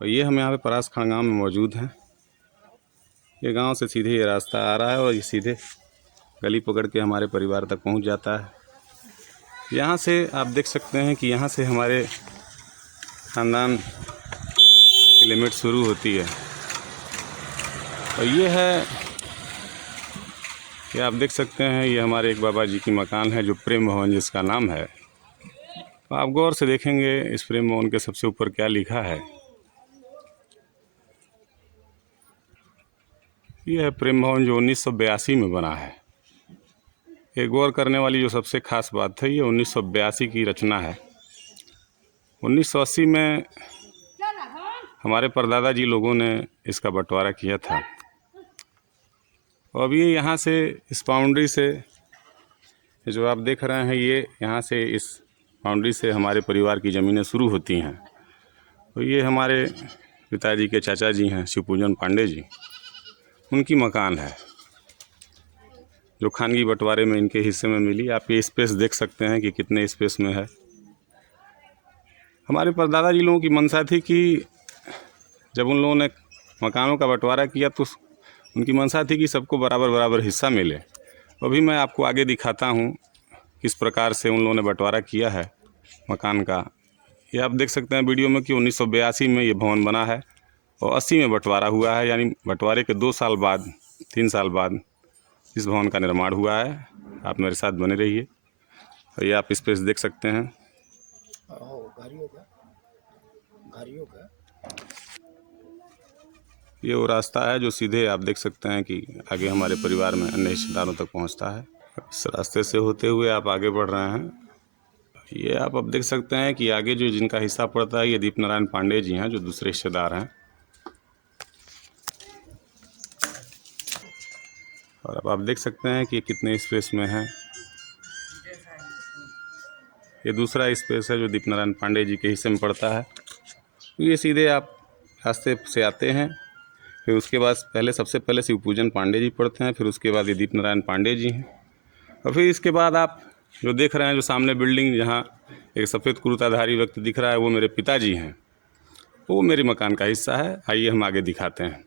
और ये हम यहाँ पे परासखंड गाँव में मौजूद हैं। ये गांव से सीधे ये रास्ता आ रहा है और ये सीधे गली पकड़ के हमारे परिवार तक पहुंच जाता है। यहाँ से आप देख सकते हैं कि यहाँ से हमारे ख़ानदान की लिमिट शुरू होती है। और ये है, ये आप देख सकते हैं, ये हमारे एक बाबा जी की मकान है जो प्रेम भवन जिसका नाम है। तो आप गौर से देखेंगे इस प्रेम भवन के सबसे ऊपर क्या लिखा है। ये है प्रेम भवन जो 1982 में बना है। एक गौर करने वाली जो सबसे ख़ास बात है, ये 1982 की रचना है। 1980 में हमारे परदादा जी लोगों ने इसका बंटवारा किया था। और अभी यहाँ से इस बाउंड्री से जो आप देख रहे हैं, ये यहाँ से इस बाउंड्री से हमारे परिवार की ज़मीनें शुरू होती हैं। तो ये हमारे पिताजी के चाचा जी हैं, शिवपूजन पांडे जी, उनकी मकान है जो खानगी बंटवारे में इनके हिस्से में मिली। आप ये स्पेस देख सकते हैं कि कितने स्पेस में है। हमारे परदादा जी लोगों की मंशा थी कि जब उन लोगों ने मकानों का बंटवारा किया तो उनकी मंशा थी कि सबको बराबर बराबर हिस्सा मिले। अभी मैं आपको आगे दिखाता हूँ किस प्रकार से उन लोगों ने बंटवारा किया है मकान का। ये आप देख सकते हैं वीडियो में कि 1982 में ये भवन बना है और 80 में बंटवारा हुआ है, यानी बंटवारे के 2 साल बाद, 3 साल बाद इस भवन का निर्माण हुआ है। आप मेरे साथ बने रहिए। और ये आप स्पेस देख सकते हैं। ये वो रास्ता है जो सीधे आप देख सकते हैं कि आगे हमारे परिवार में अन्य रिश्तेदारों तक पहुंचता है। इस रास्ते से होते हुए आप आगे बढ़ रहे हैं। ये आप अब देख सकते हैं कि आगे जो जिनका हिस्सा पड़ता है, ये दीप नारायण पांडे जी हैं जो दूसरे रिश्तेदार हैं। और अब आप देख सकते हैं कि कितने स्पेस में है। ये दूसरा स्पेस है जो दीप नारायण पांडे जी के हिस्से में पड़ता है। ये सीधे आप रास्ते से आते हैं, फिर उसके बाद सबसे पहले शिवपूजन पांडे जी पड़ते हैं, फिर उसके बाद ये दीप नारायण पांडे जी हैं। और फिर इसके बाद आप जो देख रहे हैं, जो सामने बिल्डिंग जहाँ एक सफ़ेद कुर्ताधारी व्यक्ति दिख रहा है, वो मेरे पिताजी हैं। वो मेरे मकान का हिस्सा है। आइए हम आगे दिखाते हैं।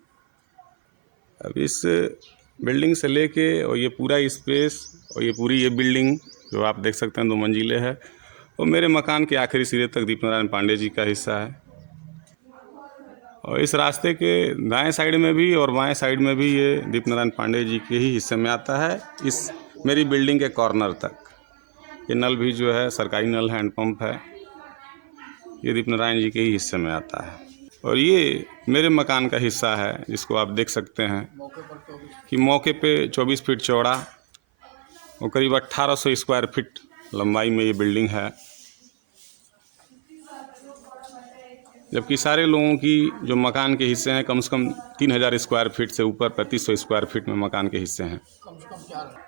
अब इस बिल्डिंग से लेके और ये पूरा स्पेस और ये पूरी ये बिल्डिंग जो आप देख सकते हैं 2 मंजिले है, वो मेरे मकान के आखिरी सिरे तक दीप नारायण पांडे जी का हिस्सा है। और इस रास्ते के दाएं साइड में भी और बाएं साइड में भी ये दीप नारायण पांडे जी के ही हिस्से में आता है। इस मेरी बिल्डिंग के कॉर्नर तक ये नल भी जो है सरकारी नल हैंडपम्प है, ये दीप नारायण जी के ही हिस्से में आता है। और ये मेरे मकान का हिस्सा है जिसको आप देख सकते हैं कि मौके पे 24 फीट चौड़ा और करीब 1800 स्क्वायर फीट लंबाई में ये बिल्डिंग है। जबकि सारे लोगों की जो मकान के हिस्से हैं कम से कम 3000 स्क्वायर फीट से ऊपर 3500 स्क्वायर फीट में मकान के हिस्से हैं।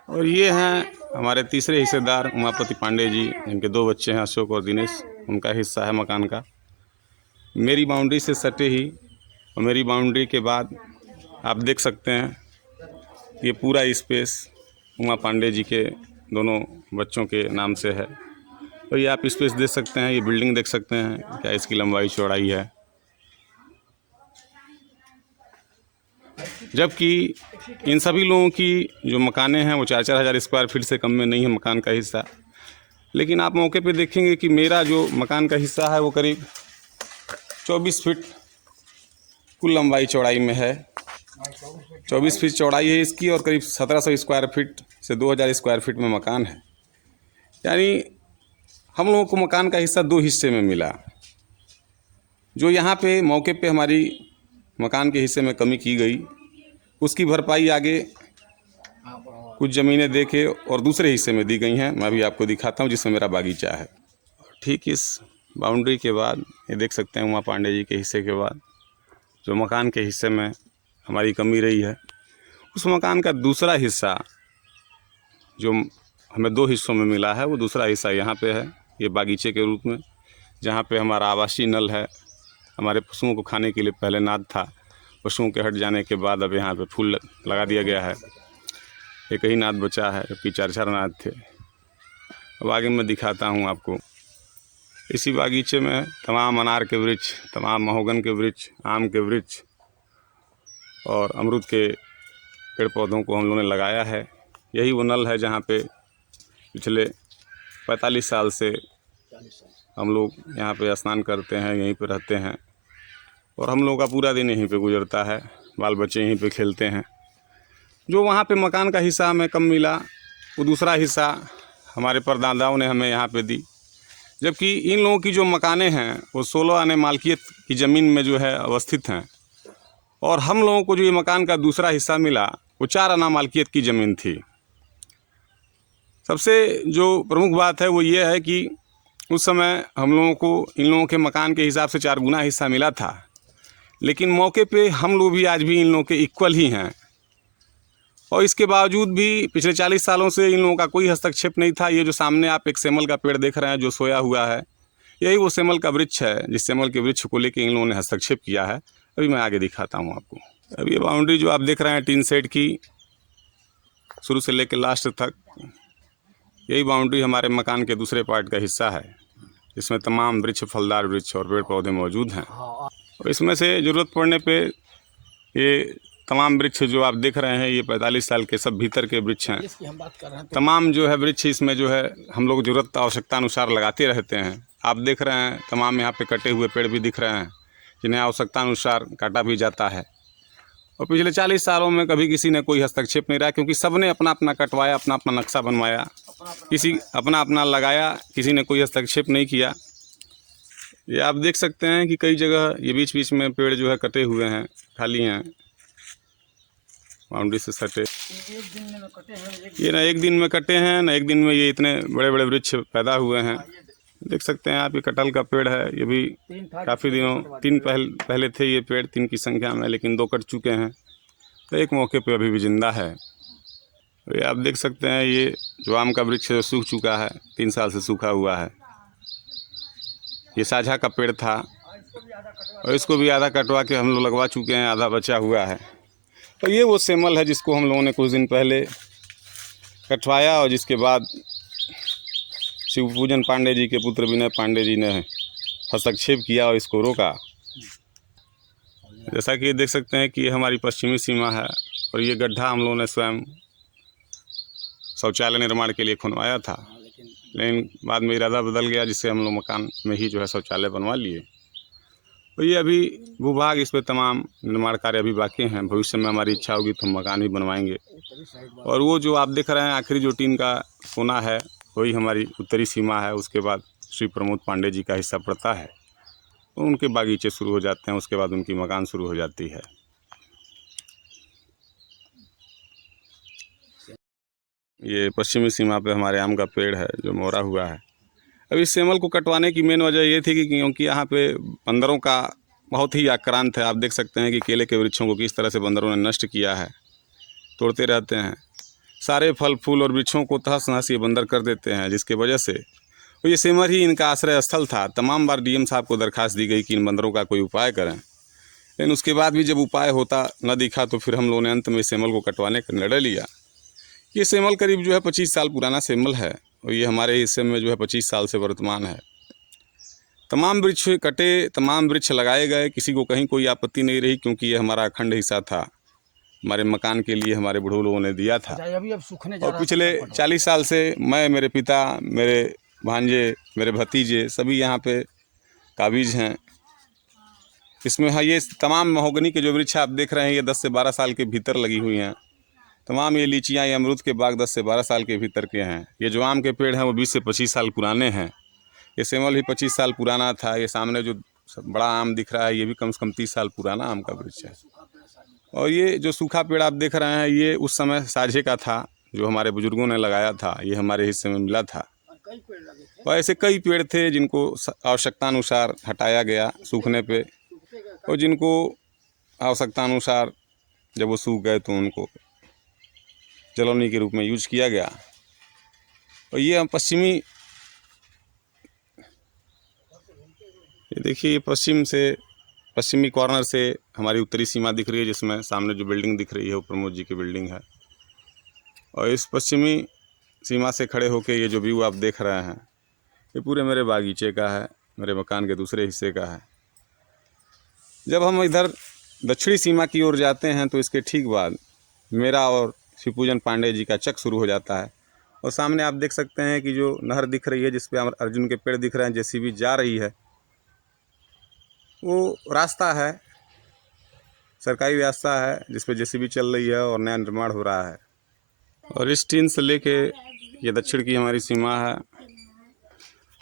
और ये हैं हमारे तीसरे हिस्सेदार उमापति पांडे जी, जिनके 2 बच्चे हैं, अशोक और दिनेश। उनका हिस्सा है मकान का। मेरी बाउंड्री से सटे ही और मेरी बाउंड्री के बाद आप देख सकते हैं ये पूरा स्पेस उमा पांडे जी के दोनों बच्चों के नाम से है। तो ये आप स्पेस देख सकते हैं, ये बिल्डिंग देख सकते हैं क्या इसकी लंबाई चौड़ाई है। जबकि इन सभी लोगों की जो मकानें हैं वो 4-4 हज़ार स्क्वायर फीट से कम में नहीं है मकान का हिस्सा। लेकिन आप मौके पे देखेंगे कि मेरा जो मकान का हिस्सा है वो करीब 24 फीट कुल लंबाई चौड़ाई में है। 24 फीट चौड़ाई है इसकी और करीब 1700 स्क्वायर फीट से 2000 स्क्वायर फीट में मकान है। यानी हम लोगों को मकान का हिस्सा 2 हिस्से में मिला। जो यहाँ पे मौके पे हमारी मकान के हिस्से में कमी की गई, उसकी भरपाई आगे कुछ ज़मीनें दे के और दूसरे हिस्से में दी गई हैं। मैं भी आपको दिखाता हूँ जिसमें मेरा बागीचा है। ठीक इस बाउंड्री के बाद ये देख सकते हैं उमा पांडे जी के हिस्से के बाद जो मकान के हिस्से में हमारी कमी रही है, उस मकान का दूसरा हिस्सा जो हमें 2 हिस्सों में मिला है, वो दूसरा हिस्सा यहाँ पे है, ये बागीचे के रूप में, जहाँ पे हमारा आवासीय नल है। हमारे पशुओं को खाने के लिए पहले नाद था, पशुओं के हट जाने के बाद अब यहाँ पे फूल लगा दिया गया है। एक ही नाद बचा है, जबकि 4-4 नाद थे। अब आगे मैं दिखाता हूँ आपको। इसी बागीचे में तमाम अनार के वृक्ष, तमाम महोगन के वृक्ष, आम के वृक्ष और अमरूद के पेड़ पौधों को हम लोगों ने लगाया है। यही वो नल है जहाँ पे पिछले 45 साल से हम लोग यहाँ पे स्नान करते हैं, यहीं पे रहते हैं और हम लोगों का पूरा दिन यहीं पे गुजरता है। बाल बच्चे यहीं पे खेलते हैं। जो वहाँ पे मकान का हिस्सा हमें कम मिला, वो दूसरा हिस्सा हमारे परदादाओं ने हमें यहाँ पे दी। जबकि इन लोगों की जो मकानें हैं वो 16 आने मालकियत की ज़मीन में जो है अवस्थित हैं और हम लोगों को जो ये मकान का दूसरा हिस्सा मिला वो 4 आना मालकियत की ज़मीन थी। सबसे जो प्रमुख बात है वो ये है कि उस समय हम लोगों को इन लोगों के मकान के हिसाब से 4 गुना हिस्सा मिला था, लेकिन मौके पे हम लोग भी आज भी इन लोगों के इक्वल ही हैं और इसके बावजूद भी पिछले 40 सालों से इन लोगों का कोई हस्तक्षेप नहीं था। ये जो सामने आप एक सेमल का पेड़ देख रहे हैं जो सोया हुआ है, यही वो सेमल का वृक्ष है जिस सेमल के वृक्ष को लेकर इन लोगों ने हस्तक्षेप किया है। अभी मैं आगे दिखाता हूँ आपको। अब ये बाउंड्री जो आप देख रहे हैं टीन सेट की, शुरू से लेकर लास्ट तक, यही बाउंड्री हमारे मकान के दूसरे पार्ट का हिस्सा है, जिसमें तमाम वृक्ष, फलदार वृक्ष और पेड़ पौधे मौजूद हैं। और इसमें से ज़रूरत पड़ने पे ये तमाम वृक्ष जो आप देख रहे हैं ये 45 साल के सब भीतर के वृक्ष हैं। तमाम जो है वृक्ष इसमें जो है हम लोग ज़रूरत आवश्यकता अनुसार लगाते रहते हैं। आप देख रहे हैं तमाम यहाँ पे कटे हुए पेड़ भी दिख रहे हैं जिन्हें आवश्यकता अनुसार काटा भी जाता है। और पिछले 40 सालों में कभी किसी ने कोई हस्तक्षेप नहीं रहा, क्योंकि सब ने अपना अपना कटवाया, अपना अपना नक्शा बनवाया, किसी अपना अपना लगाया, किसी ने कोई हस्तक्षेप नहीं किया। ये आप देख सकते हैं कि कई जगह ये बीच बीच में पेड़ जो है कटे हुए हैं, खाली हैं, बाउंड्री से सटे। ये ना एक दिन में कटे हैं, ना एक दिन में ये इतने बड़े बड़े वृक्ष पैदा हुए हैं। देख सकते हैं आप, ये कटहल का पेड़ है, ये भी काफ़ी दिनों 3 पहले थे ये पेड़ 3 की संख्या में, लेकिन 2 कट चुके हैं, तो एक मौके पे अभी भी जिंदा है। ये आप देख सकते हैं ये जो आम का वृक्ष है सूख चुका है, 3 साल से सूखा हुआ है। ये साझा का पेड़ था और इसको भी आधा कटवा के हम लोग लगवा चुके हैं, आधा बचा हुआ है। और ये वो सेमल है जिसको हम लोगों ने कुछ दिन पहले कटवाया और जिसके बाद शिवपूजन पांडे जी के पुत्र विनय पांडे जी ने हस्तक्षेप किया और इसको रोका। जैसा कि देख सकते हैं कि ये हमारी पश्चिमी सीमा है और ये गड्ढा हम लोगों ने स्वयं शौचालय निर्माण के लिए खुनवाया था, लेकिन बाद में इरादा बदल गया, जिससे हम लोग मकान में ही जो है शौचालय बनवा लिए। तो ये अभी भूभाग इस पर तमाम निर्माण कार्य अभी बाकी हैं। भविष्य में हमारी इच्छा होगी तो हम मकान भी बनवाएंगे। और वो जो आप देख रहे हैं आखिरी जो टीन का कोना है वही हमारी उत्तरी सीमा है। उसके बाद श्री प्रमोद पांडे जी का हिस्सा पड़ता है, तो उनके बागीचे शुरू हो जाते हैं, उसके बाद उनकी मकान शुरू हो जाती है। ये पश्चिमी सीमा पे हमारे आम का पेड़ है जो मोरा हुआ है। अब इस सेमल को कटवाने की मेन वजह ये थी कि क्योंकि यहाँ पे बंदरों का बहुत ही आक्रांत है। आप देख सकते हैं कि केले के वृक्षों को किस तरह से बंदरों ने नष्ट किया है, तोड़ते रहते हैं। सारे फल फूल और वृक्षों को तहस नहस ये बंदर कर देते हैं, जिसके वजह से तो ये सेमर ही इनका आश्रय स्थल था। तमाम बार डीएम साहब को दरखास्त दी गई कि इन बंदरों का कोई उपाय करें, लेकिन उसके बाद भी जब उपाय होता न दिखा तो फिर हम लोगों ने अंत में सेमल को कटवाने का निर्णय लिया। ये सेमल करीब जो है 25 साल पुराना सेमल है और ये हमारे हिस्से में जो है 25 साल से वर्तमान है। तमाम वृक्ष कटे, तमाम वृक्ष लगाए गए, किसी को कहीं कोई आपत्ति नहीं रही, क्योंकि ये हमारा अखंड हिस्सा था, हमारे मकान के लिए हमारे बूढ़े लोगों ने दिया था। और पिछले 40 साल से मैं, मेरे पिता, मेरे भांजे, मेरे भतीजे सभी यहाँ पे काबिज हैं। इसमें हाँ ये तमाम महोगनी के जो वृक्ष आप देख रहे हैं ये 10 से 12 साल के भीतर लगी हुई हैं। तमाम ये लीचियाँ, ये अमरूद के बाग 10 से 12 साल के भीतर के हैं। ये जो आम के पेड़ हैं वो 20 से 25 साल पुराने हैं। ये सेमल भी 25 साल पुराना था। ये सामने जो बड़ा आम दिख रहा है ये भी कम से कम 30 साल पुराना आम का वृक्ष है। और ये जो सूखा पेड़ आप देख रहे हैं ये उस समय साझे का था, जो हमारे बुजुर्गों ने लगाया था, ये हमारे हिस्से में मिला था। और ऐसे कई पेड़ थे जिनको आवश्यकता अनुसार हटाया गया सूखने पे, और जिनको आवश्यकता अनुसार जब वो सूख गए तो उनको जलौनी के रूप में यूज किया गया। और ये हम पश्चिमी, ये देखिए पश्चिमी कॉर्नर से हमारी उत्तरी सीमा दिख रही है, जिसमें सामने जो बिल्डिंग दिख रही है वो प्रमोद जी की बिल्डिंग है। और इस पश्चिमी सीमा से खड़े होकर ये जो व्यू आप देख रहे हैं ये पूरे मेरे बागीचे का है। मेरे मकान के दूसरे हिस्से का है। जब हम इधर दक्षिणी सीमा की ओर जाते हैं तो इसके ठीक बाद मेरा और शिवपूजन पांडे जी का चक शुरू हो जाता है। और सामने आप देख सकते हैं कि जो नहर दिख रही है जिस पे अर्जुन के पेड़ दिख रहे हैं, जेसीबी जा रही है, वो रास्ता है, सरकारी रास्ता है जिस पे जेसीबी चल रही है और नया निर्माण हो रहा है। और इस टीन से लेके ये दक्षिण की हमारी सीमा है।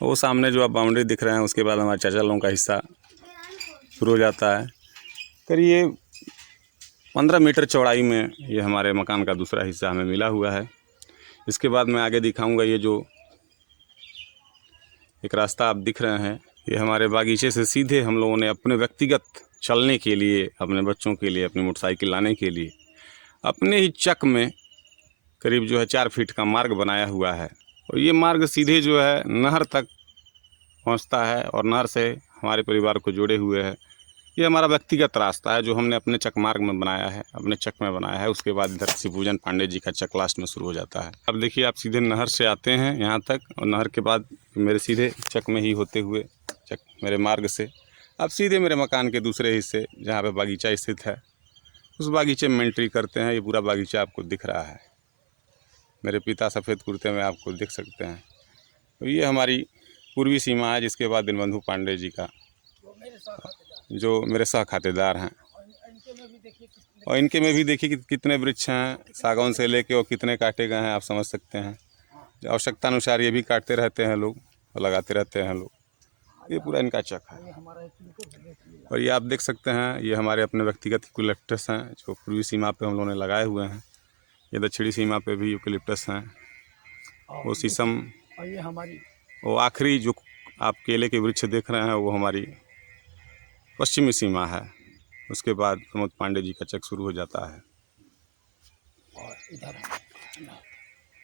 वो सामने जो आप बाउंड्री दिख रहे हैं उसके बाद हमारे चाचा लोगों का हिस्सा शुरू हो जाता है। करीब 15 मीटर चौड़ाई में ये हमारे मकान का दूसरा हिस्सा हमें मिला हुआ है। इसके बाद मैं आगे दिखाऊंगा, ये जो एक रास्ता आप दिख रहे हैं, ये हमारे बागीचे से सीधे हम लोगों ने अपने व्यक्तिगत चलने के लिए, अपने बच्चों के लिए, अपनी मोटरसाइकिल लाने के लिए अपने ही चक में करीब जो है 4 फीट का मार्ग बनाया हुआ है। और ये मार्ग सीधे जो है नहर तक पहुंचता है और नहर से हमारे परिवार को जोड़े हुए है। ये हमारा व्यक्तिगत रास्ता है जो हमने अपने चक मार्ग में बनाया है, अपने चक में बनाया है। उसके बाद इधर शिवपूजन पांडे जी का चक लास्ट में शुरू हो जाता है। अब देखिए, आप सीधे नहर से आते हैं यहाँ तक और नहर के बाद मेरे सीधे चक में ही होते हुए, चक मेरे मार्ग से आप सीधे मेरे मकान के दूसरे हिस्से जहाँ पे बागीचा स्थित है, उस बागीचे में एंट्री करते हैं। ये पूरा बागीचा आपको दिख रहा है। मेरे पिता सफ़ेद कुर्ते में आपको देख सकते हैं। तो ये हमारी पूर्वी सीमा है, जिसके बाद दीनबंधु पांडे जी का, जो मेरे सह खातेदार हैं। और इनके में भी देखिए कि कितने वृक्ष हैं, सागौन से लेके और कितने काटे गए हैं, आप समझ सकते हैं। आवश्यकता अनुसार ये भी काटते रहते हैं लोग और लगाते रहते हैं लोग। ये पूरा इनका चक है। और ये आप देख सकते हैं, ये हमारे अपने व्यक्तिगत यूकलिप्टस हैं जो पूर्वी सीमा पे हम लोगों ने लगाए हुए हैं। ये दक्षिणी सीमा पे भी यूकलिप्टस हैं, वो शीशम, वो आखिरी जो आप केले के वृक्ष देख रहे हैं वो हमारी पश्चिमी सीमा है। उसके बाद प्रमोद पांडे जी का चक शुरू हो जाता है।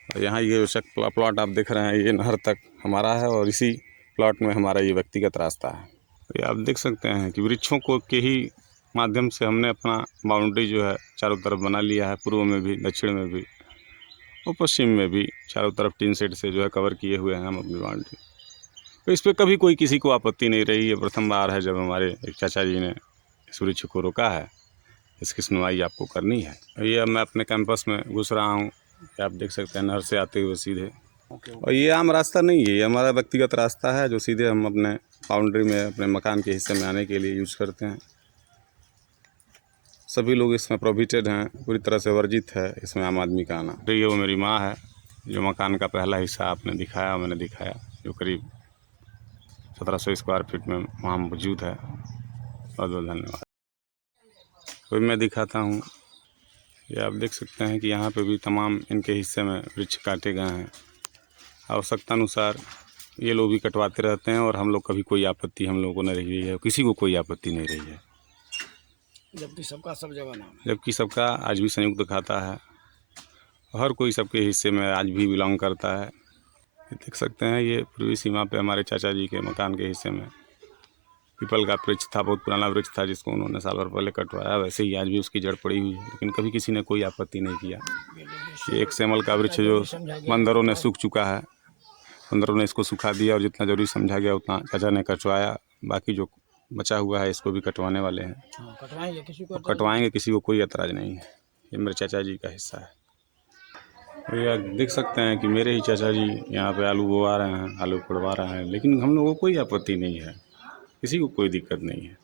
और यहाँ ये चक प्लॉट आप देख रहे हैं, ये नहर तक हमारा है और इसी प्लॉट में हमारा ये व्यक्तिगत रास्ता है। तो ये आप देख सकते हैं कि वृक्षों को के ही माध्यम से हमने अपना बाउंड्री जो है चारों तरफ बना लिया है, पूर्व में भी, दक्षिण में भी और पश्चिम में भी। चारों तरफ टीन शेड से जो है कवर किए हुए हैं हम अपनी बाउंड्री। तो इस पर कभी कोई किसी को आपत्ति नहीं रही। ये प्रथम बार है जब हमारे एक चाचा जी ने इस वृक्ष को रोका है। इसकी सुनवाई आपको करनी है। ये अब मैं अपने कैंपस में घुस रहा हूँ, आप देख सकते हैं, नहर से आते हुए सीधे। और ये आम रास्ता नहीं है, ये हमारा व्यक्तिगत रास्ता है जो सीधे हम अपने बाउंड्री में, अपने मकान के हिस्से में आने के लिए यूज करते हैं। सभी लोग इसमें प्रोहिबिटेड हैं, पूरी तरह से वर्जित है इसमें आम आदमी का आना। तो ये वो मेरी माँ है जो मकान का पहला हिस्सा आपने दिखाया, मैंने दिखाया, जो करीब 1700 स्क्वायर फीट में वहाँ मौजूद है। बहुत बहुत धन्यवाद। कोई मैं दिखाता हूँ, ये आप देख सकते हैं कि यहाँ पे भी तमाम इनके हिस्से में वृक्ष काटे गए हैं। आवश्यकता अनुसार ये लोग भी कटवाते रहते हैं और हम लोग कभी कोई आपत्ति हम लोगों को नहीं रही है, किसी को कोई आपत्ति नहीं रही है। जबकि सबका सब जगह नाम है, जबकि सबका आज भी संयुक्त खाता है, हर कोई सबके हिस्से में आज भी बिलोंग करता है। ये देख सकते हैं, ये पूर्वी सीमा पे हमारे चाचा जी के मकान के हिस्से में पीपल का वृक्ष था, बहुत पुराना वृक्ष था जिसको उन्होंने साल भर पहले कटवाया। वैसे ही आज भी उसकी जड़ पड़ी हुई है, लेकिन कभी किसी ने कोई आपत्ति नहीं किया। ये एक सेमल का वृक्ष जो बंदरों ने सूख चुका है, बंदरों ने इसको सुखा दिया और जितना जरूरी समझा गया उतना चाचा ने कटवाया। बाकी जो बचा हुआ है इसको भी कटवाने वाले हैं, कटवाएंगे, किसी को कोई एतराज़ नहीं है। ये मेरे चाचा जी का हिस्सा है। भैया देख सकते हैं कि मेरे ही चाचा जी यहाँ पे आलू बोवा रहे हैं, आलू पड़वा रहे हैं, लेकिन हम लोगों को कोई आपत्ति नहीं है, किसी को कोई दिक्कत नहीं है।